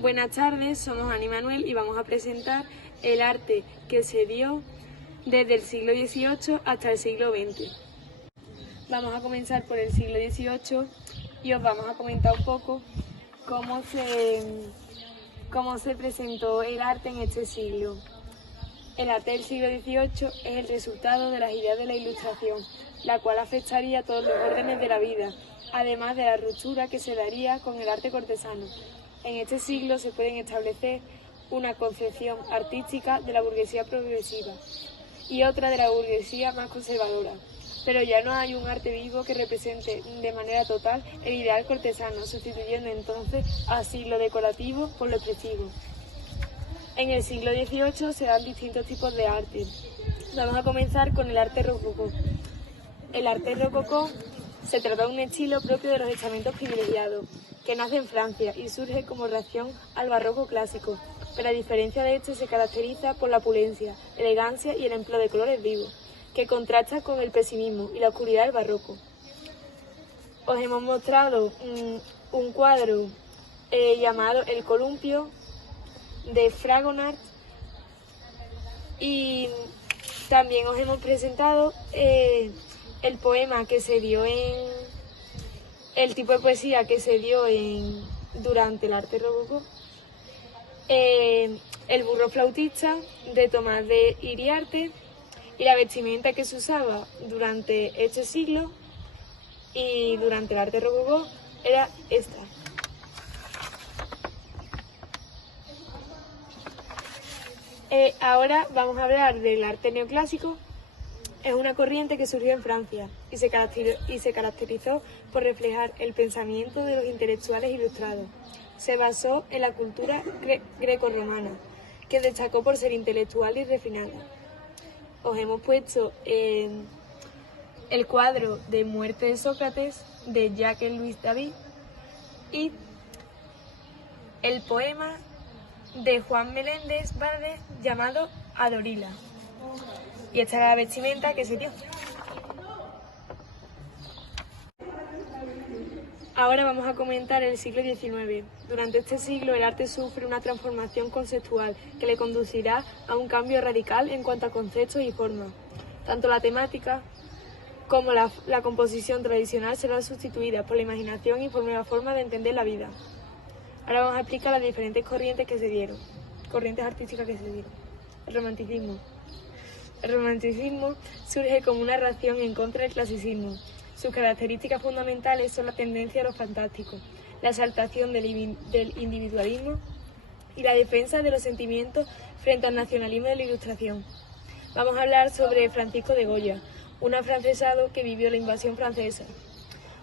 Buenas tardes, somos Ani Manuel y vamos a presentar el arte que se dio desde el siglo XVIII hasta el siglo XX. Vamos a comenzar por el siglo XVIII y os vamos a comentar un poco cómo se presentó el arte en este siglo. El arte del siglo XVIII es el resultado de las ideas de la Ilustración, la cual afectaría a todos los órdenes de la vida, además de la ruptura que se daría con el arte cortesano. En este siglo se pueden establecer una concepción artística de la burguesía progresiva y otra de la burguesía más conservadora, pero ya no hay un arte vivo que represente de manera total el ideal cortesano, sustituyendo entonces así lo decorativo por lo expresivo. En el siglo XVIII se dan distintos tipos de arte. Vamos a comenzar con el arte rococó. El arte rococó se trata de un estilo propio de los estamentos privilegiados, que nace en Francia y surge como reacción al barroco clásico, pero a diferencia de este se caracteriza por la opulencia, elegancia y el empleo de colores vivos, que contrasta con el pesimismo y la oscuridad del barroco. Os hemos mostrado un cuadro llamado El Columpio de Fragonard y también os hemos presentado el poema que se dio el tipo de poesía que se dio durante el arte rococó, el burro flautista de Tomás de Iriarte, y la vestimenta que se usaba durante este siglo y durante el arte rococó era esta. Ahora vamos a hablar del arte neoclásico. Es una corriente que surgió en Francia y se caracterizó por reflejar el pensamiento de los intelectuales ilustrados. Se basó en la cultura grecorromana, que destacó por ser intelectual y refinada. Os hemos puesto el cuadro de Muerte de Sócrates de Jacques-Louis David y el poema de Juan Meléndez Valdés llamado Adorila. Y esta era la vestimenta que se dio. Ahora vamos a comentar el siglo XIX. Durante este siglo el arte sufre una transformación conceptual que le conducirá a un cambio radical en cuanto a conceptos y formas. Tanto la temática como la composición tradicional serán sustituidas por la imaginación y por nuevas formas de entender la vida. Ahora vamos a explicar las diferentes corrientes artísticas que se dieron. El romanticismo. El romanticismo surge como una reacción en contra del clasicismo. Sus características fundamentales son la tendencia a lo fantástico, la exaltación del individualismo y la defensa de los sentimientos frente al nacionalismo de la Ilustración. Vamos a hablar sobre Francisco de Goya, un afrancesado que vivió la invasión francesa.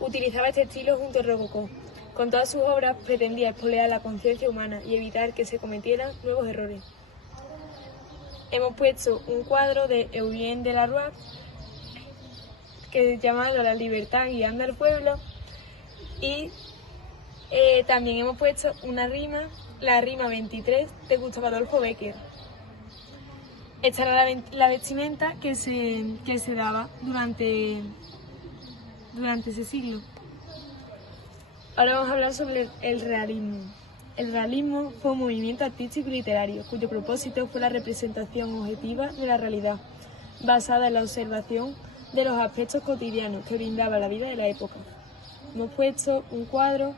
Utilizaba este estilo junto al rococó. Con todas sus obras pretendía expoliar la conciencia humana y evitar que se cometieran nuevos errores. Hemos puesto un cuadro de Eugène Delacroix que es llamado La libertad guiando al pueblo, y también hemos puesto una rima, la rima 23 de Gustavo Adolfo Bécquer. Esta era la vestimenta que se daba durante ese siglo. Ahora vamos a hablar sobre el realismo. El realismo fue un movimiento artístico y literario cuyo propósito fue la representación objetiva de la realidad, basada en la observación de los aspectos cotidianos que brindaba la vida de la época. Hemos puesto un cuadro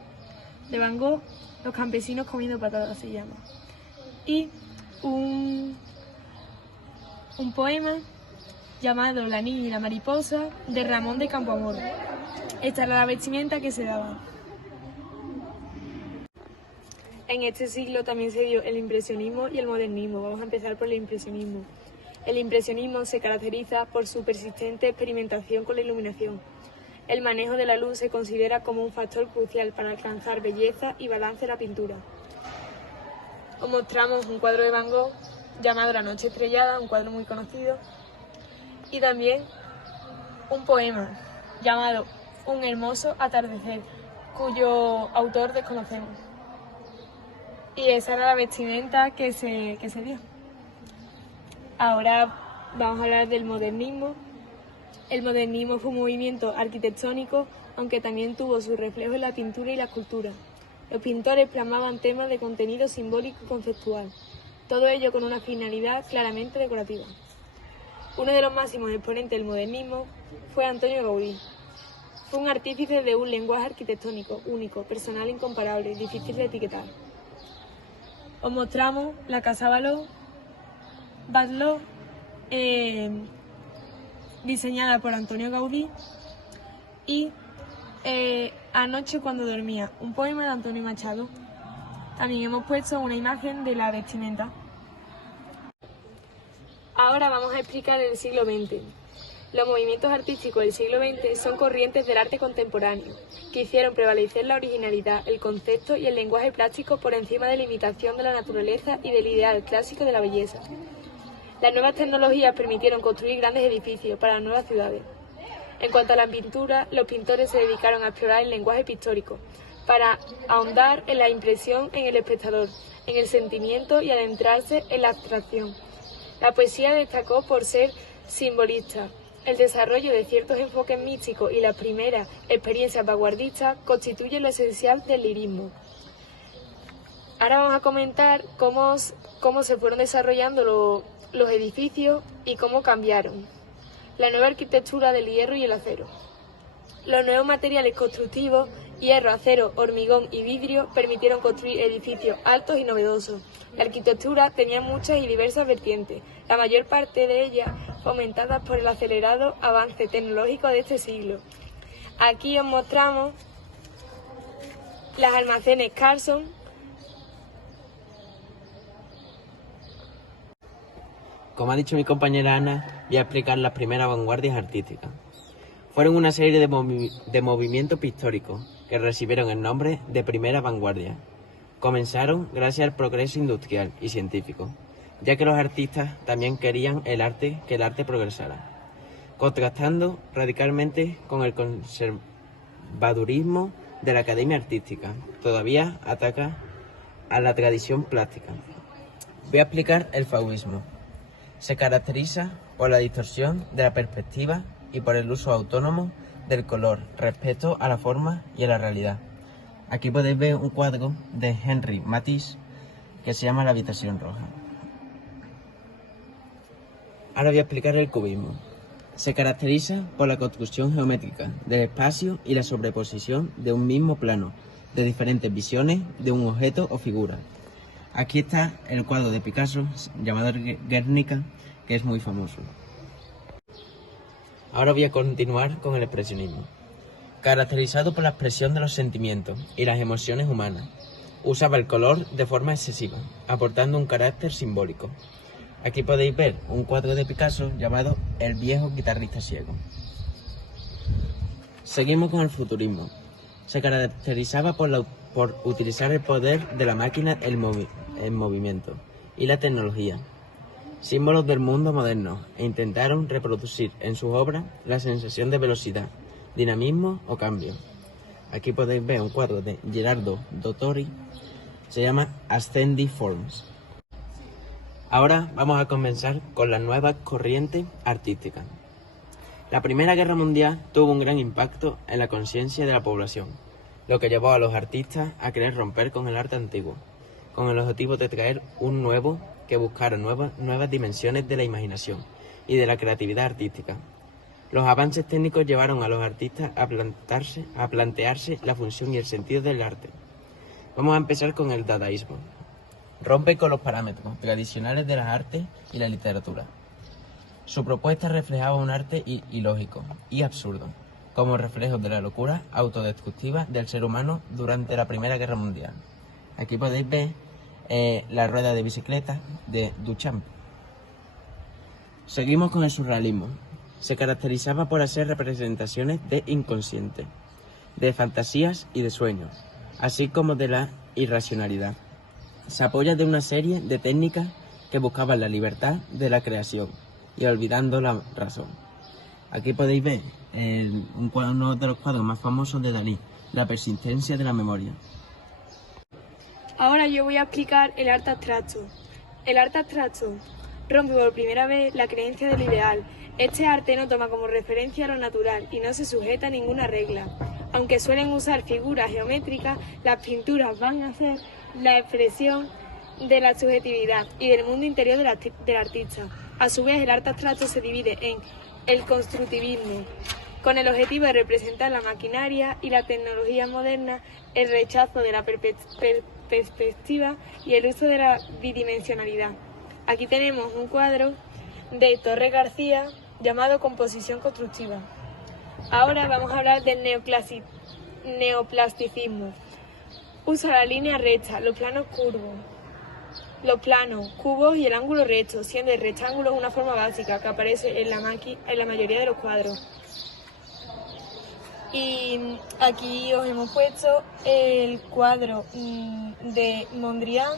de Van Gogh, Los campesinos comiendo patatas se llama, y un poema llamado La niña y la mariposa de Ramón de Campoamor. Esta era la vestimenta que se daba. En este siglo también se dio el impresionismo y el modernismo. Vamos a empezar por el impresionismo. El impresionismo se caracteriza por su persistente experimentación con la iluminación. El manejo de la luz se considera como un factor crucial para alcanzar belleza y balance en la pintura. Os mostramos un cuadro de Van Gogh llamado La noche estrellada, un cuadro muy conocido, y también un poema llamado Un hermoso atardecer, cuyo autor desconocemos. Y esa era la vestimenta que se dio. Ahora vamos a hablar del modernismo. El modernismo fue un movimiento arquitectónico, aunque también tuvo su reflejo en la pintura y la escultura. Los pintores plasmaban temas de contenido simbólico y conceptual, todo ello con una finalidad claramente decorativa. Uno de los máximos exponentes del modernismo fue Antonio Gaudí. Fue un artífice de un lenguaje arquitectónico único, personal e incomparable, difícil de etiquetar. Os mostramos la Casa Batlló, diseñada por Antonio Gaudí, y Anoche cuando dormía, un poema de Antonio Machado. También hemos puesto una imagen de la vestimenta. Ahora vamos a explicar el siglo XX. Los movimientos artísticos del siglo XX son corrientes del arte contemporáneo, que hicieron prevalecer la originalidad, el concepto y el lenguaje plástico por encima de la imitación de la naturaleza y del ideal clásico de la belleza. Las nuevas tecnologías permitieron construir grandes edificios para las nuevas ciudades. En cuanto a la pintura, los pintores se dedicaron a explorar el lenguaje pictórico, para ahondar en la impresión en el espectador, en el sentimiento y adentrarse en la abstracción. La poesía destacó por ser simbolista. El desarrollo de ciertos enfoques místicos y las primeras experiencias vanguardistas constituyen lo esencial del lirismo. Ahora vamos a comentar cómo se fueron desarrollando los edificios y cómo cambiaron. La nueva arquitectura del hierro y el acero. Los nuevos materiales constructivos, hierro, acero, hormigón y vidrio, permitieron construir edificios altos y novedosos. La arquitectura tenía muchas y diversas vertientes, la mayor parte de ellas fomentadas por el acelerado avance tecnológico de este siglo. Aquí os mostramos las almacenes Carlson. Como ha dicho mi compañera Ana, voy a explicar las primeras vanguardias artísticas. Fueron una serie de movimientos pictóricos que recibieron el nombre de primera vanguardia. Comenzaron gracias al progreso industrial y científico, ya que los artistas también querían que el arte progresara, contrastando radicalmente con el conservadurismo de la academia artística. Todavía ataca a la tradición plástica. Voy a explicar el fauvismo. Se caracteriza por la distorsión de la perspectiva y por el uso autónomo del color respecto a la forma y a la realidad. Aquí podéis ver un cuadro de Henri Matisse que se llama La habitación roja. Ahora voy a explicar el cubismo. Se caracteriza por la construcción geométrica del espacio y la sobreposición de un mismo plano de diferentes visiones de un objeto o figura. Aquí está el cuadro de Picasso llamado Guernica, que es muy famoso. Ahora voy a continuar con el expresionismo. Caracterizado por la expresión de los sentimientos y las emociones humanas, usaba el color de forma excesiva, aportando un carácter simbólico. Aquí podéis ver un cuadro de Picasso llamado El viejo guitarrista ciego. Seguimos con el futurismo. Se caracterizaba por utilizar el poder de la máquina en movimiento y la tecnología, símbolos del mundo moderno, e intentaron reproducir en sus obras la sensación de velocidad, dinamismo o cambio. Aquí podéis ver un cuadro de Gerardo Dottori, se llama Ascendi Forms. Ahora vamos a comenzar con las nuevas corrientes artísticas. La Primera Guerra Mundial tuvo un gran impacto en la conciencia de la población, lo que llevó a los artistas a querer romper con el arte antiguo, con el objetivo de traer un nuevo que buscara nuevas dimensiones de la imaginación y de la creatividad artística. Los avances técnicos llevaron a los artistas a plantearse la función y el sentido del arte. Vamos a empezar con el dadaísmo. Rompe con los parámetros tradicionales de las artes y la literatura. Su propuesta reflejaba un arte ilógico y absurdo, como reflejo de la locura autodestructiva del ser humano durante la Primera Guerra Mundial. Aquí podéis ver la rueda de bicicleta de Duchamp. Seguimos con el surrealismo. Se caracterizaba por hacer representaciones de inconsciente, de fantasías y de sueños, así como de la irracionalidad. Se apoya de una serie de técnicas que buscaban la libertad de la creación y olvidando la razón. Aquí podéis ver uno de los cuadros más famosos de Dalí, La persistencia de la memoria. Ahora yo voy a explicar el arte abstracto. El arte abstracto rompe por primera vez la creencia del ideal. Este arte no toma como referencia lo natural y no se sujeta a ninguna regla. Aunque suelen usar figuras geométricas, las pinturas van a ser la expresión de la subjetividad y del mundo interior del artista. A su vez, el arte abstracto se divide en el constructivismo, con el objetivo de representar la maquinaria y la tecnología moderna, el rechazo de la perspectiva y el uso de la bidimensionalidad. Aquí tenemos un cuadro de Torres García llamado Composición constructiva. Ahora vamos a hablar del neoplasticismo. Usa la línea recta, los planos cubos y el ángulo recto, siendo el rectángulo una forma básica que aparece en la mayoría de los cuadros. Y aquí os hemos puesto el cuadro de Mondrian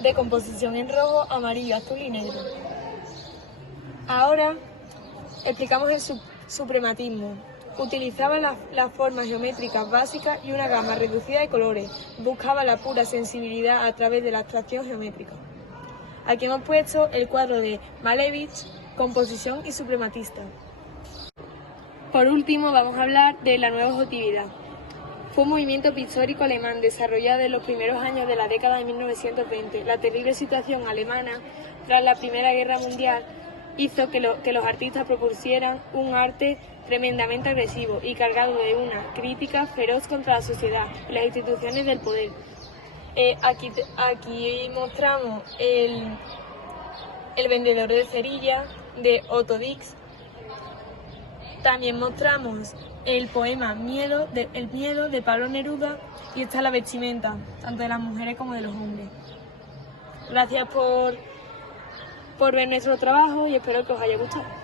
de composición en rojo, amarillo, azul y negro. Ahora explicamos el suprematismo. Utilizaba las formas geométricas básicas y una gama reducida de colores. Buscaba la pura sensibilidad a través de la abstracción geométrica. Aquí hemos puesto el cuadro de Malevich, composición y suprematista. Por último, vamos a hablar de la nueva objetividad. Fue un movimiento pictórico alemán desarrollado en los primeros años de la década de 1920. La terrible situación alemana tras la Primera Guerra Mundial hizo que los artistas propusieran un arte tremendamente agresivo y cargado de una crítica feroz contra la sociedad y las instituciones del poder. Aquí mostramos el vendedor de cerillas de Otto Dix. También mostramos el poema El miedo de Pablo Neruda y está la vestimenta, tanto de las mujeres como de los hombres. Gracias por ver nuestro trabajo y espero que os haya gustado.